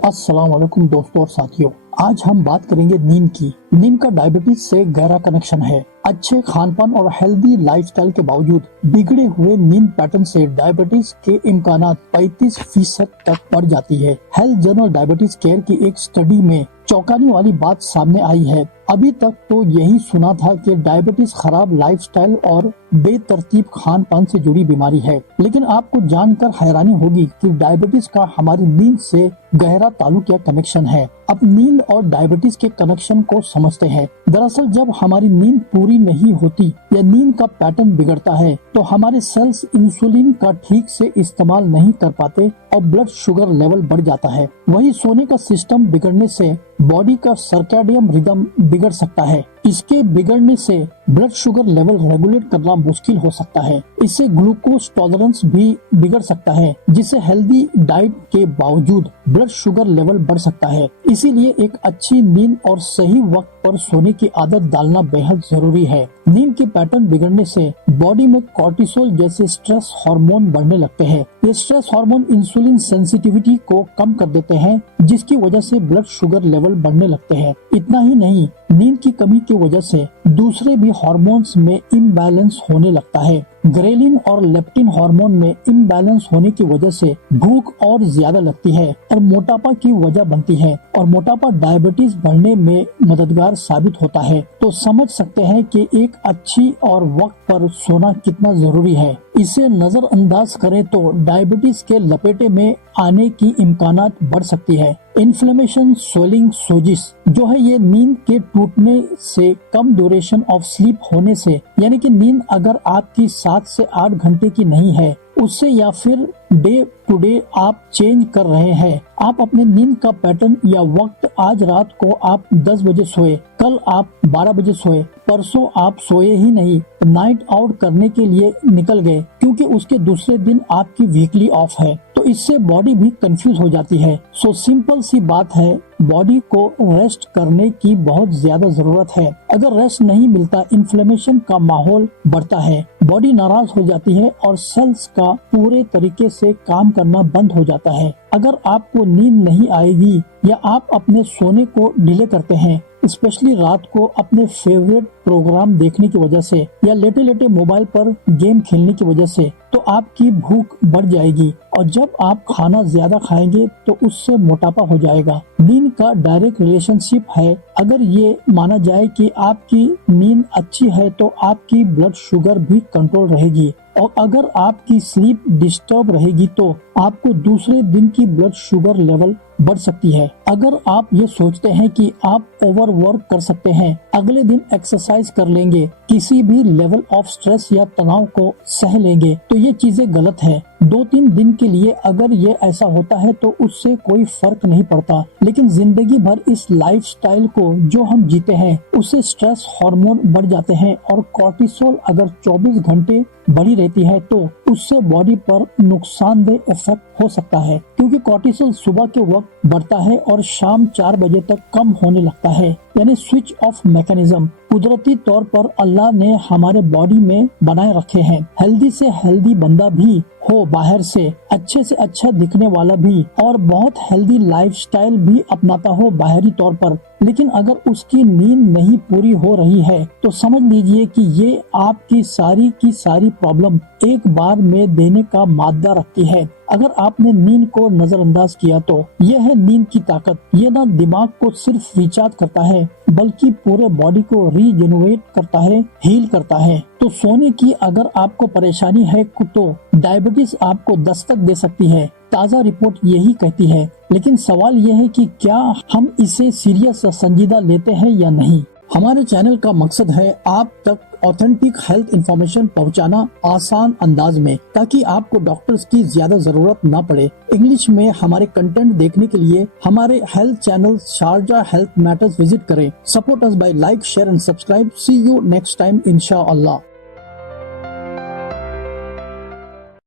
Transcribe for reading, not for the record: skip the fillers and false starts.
अस्सलाम वालेकुम दोस्तों और साथियों, आज हम बात करेंगे नींद की। नींद का डायबिटीज से गहरा कनेक्शन है। अच्छे खानपान और हेल्दी लाइफस्टाइल के बावजूद बिगड़े हुए नींद पैटर्न से डायबिटीज के इम्कानात 35% तक बढ़ जाती है। हेल्थ जर्नल डायबिटीज केयर की एक स्टडी में चौंकाने वाली बात सामने आई है। अभी तक तो यही सुना था कि डायबिटीज खराब लाइफस्टाइल और बेतरतीब खान पान से जुड़ी बीमारी है, लेकिन आपको जानकर हैरानी होगी कि डायबिटीज का हमारी नींद से गहरा ताल्लुक या कनेक्शन है। अब नींद और डायबिटीज के कनेक्शन को समझते हैं। दरअसल जब हमारी नींद पूरी नहीं होती या नींद का पैटर्न बिगड़ता है तो हमारे सेल्स इंसुलिन का ठीक से इस्तेमाल नहीं कर पाते और ब्लड शुगर लेवल बढ़ जाता है। वही सोने का सिस्टम बिगड़ने से बॉडी का सर्कैडियन रिदम बिगड़ सकता है। इसके बिगड़ने से ब्लड शुगर लेवल रेगुलेट करना मुश्किल हो सकता है। इससे ग्लूकोज टॉलरेंस भी बिगड़ सकता है, जिससे हेल्दी डाइट के बावजूद ब्लड शुगर लेवल बढ़ सकता है। इसीलिए एक अच्छी नींद और सही वक्त पर सोने की आदत डालना बेहद जरूरी है। नींद के पैटर्न बिगड़ने से बॉडी में कॉर्टिसोल जैसे स्ट्रेस हार्मोन बढ़ने लगते हैं। ये स्ट्रेस हार्मोन इंसुलिन सेंसिटिविटी को कम कर देते हैं, जिसकी वजह से ब्लड शुगर लेवल बढ़ने लगते हैं। इतना ही नहीं, नींद की कमी की वजह से दूसरे भी हार्मोन्स में इम्बैलेंस होने लगता है। ग्रेलिन और लेप्टिन हार्मोन में इम्बैलेंस होने की वजह से भूख और ज्यादा लगती है और मोटापा की वजह बनती है, और मोटापा डायबिटीज बढ़ने में मददगार साबित होता है। तो समझ सकते हैं कि एक अच्छी और वक्त पर सोना कितना जरूरी है। इसे नजरअंदाज करें तो डायबिटीज के लपेटे में आने की इम्कानात बढ़ सकती है। इन्फ्लेमेशन, स्वेलिंग, सोजिश जो है ये नींद के टूटने से, कम ड्यूरेशन ऑफ स्लीप होने से, यानी कि नींद अगर आपकी 7 से 8 घंटे की नहीं है उससे, या फिर डे टू डे आप चेंज कर रहे हैं। आप अपने नींद का पैटर्न या वक्त, आज रात को आप 10 बजे सोए, कल आप 12 बजे सोए, परसों आप सोए ही नहीं, नाइट आउट करने के लिए निकल गए क्योंकि उसके दूसरे दिन आपकी वीकली ऑफ है, तो इससे बॉडी भी कंफ्यूज हो जाती है। सो सिंपल सी बात है, बॉडी को रेस्ट करने की बहुत ज्यादा जरूरत है। अगर रेस्ट नहीं मिलता, इन्फ्लेमेशन का माहौल बढ़ता है, बॉडी नाराज हो जाती है और सेल्स का पूरे तरीके से काम करना बंद हो जाता है। अगर आपको नींद नहीं आएगी या आप अपने सोने को डिले करते हैं, स्पेशली रात को अपने फेवरेट प्रोग्राम देखने की वजह से या लेटे लेटे मोबाइल पर गेम खेलने की वजह से, तो आपकी भूख बढ़ जाएगी और जब आप खाना ज्यादा खाएंगे तो उससे मोटापा हो जाएगा। नींद का डायरेक्ट रिलेशनशिप है। अगर ये माना जाए कि आपकी नींद अच्छी है तो आपकी ब्लड शुगर भी कंट्रोल रहेगी, और अगर आपकी स्लीप डिस्टर्ब रहेगी तो आपको दूसरे दिन की ब्लड शुगर लेवल बढ़ सकती है। अगर आप ये सोचते हैं कि आप ओवरवर्क कर सकते हैं, अगले दिन एक्सरसाइज कर लेंगे, किसी भी लेवल ऑफ स्ट्रेस या तनाव को सह लेंगे, तो ये चीजें गलत है। 2-3 दिन के लिए अगर ये ऐसा होता है तो उससे कोई फर्क नहीं पड़ता, लेकिन जिंदगी भर इस लाइफस्टाइल को जो हम जीते हैं उससे स्ट्रेस हार्मोन बढ़ जाते हैं, और कॉर्टिसोल अगर 24 घंटे बढ़ी रहती है तो उससे बॉडी पर नुकसानदेह इफेक्ट हो सकता है, क्योंकि कॉर्टिसोल सुबह के वक्त बढ़ता है और शाम 4 बजे तक कम होने लगता है, यानी स्विच ऑफ मैकेनिज्म कुदरती तौर पर अल्लाह ने हमारे बॉडी में बनाए रखे हैं। हेल्दी से हेल्दी बंदा भी हो, बाहर से अच्छा दिखने वाला भी, और बहुत हेल्दी लाइफस्टाइल भी अपनाता हो बाहरी तौर पर, लेकिन अगर उसकी नींद नहीं पूरी हो रही है तो समझ लीजिए कि ये आपकी सारी की सारी प्रॉब्लम एक बार में देने का मादा रखती है। अगर आपने नींद को नजरअंदाज किया तो यह है नींद की ताकत। ये ना दिमाग को सिर्फ रिचार्ज करता है बल्कि पूरे बॉडी को रीजेनुएट करता है, हील करता है। तो सोने की अगर आपको परेशानी है तो डायबिटीज आपको दस्तक दे सकती है, ताज़ा रिपोर्ट यही कहती है। लेकिन सवाल यह है कि क्या हम इसे सीरियस या संजीदा लेते हैं या नहीं। हमारे चैनल का मकसद है आप तक ऑथेंटिक हेल्थ इंफॉर्मेशन पहुंचाना आसान अंदाज में, ताकि आपको डॉक्टर्स की ज्यादा जरूरत न पड़े। इंग्लिश में हमारे कंटेंट देखने के लिए हमारे health channel Sharjah health matters visit करें। Support us by like, share and subscribe. See you next time इंशाअल्लाह।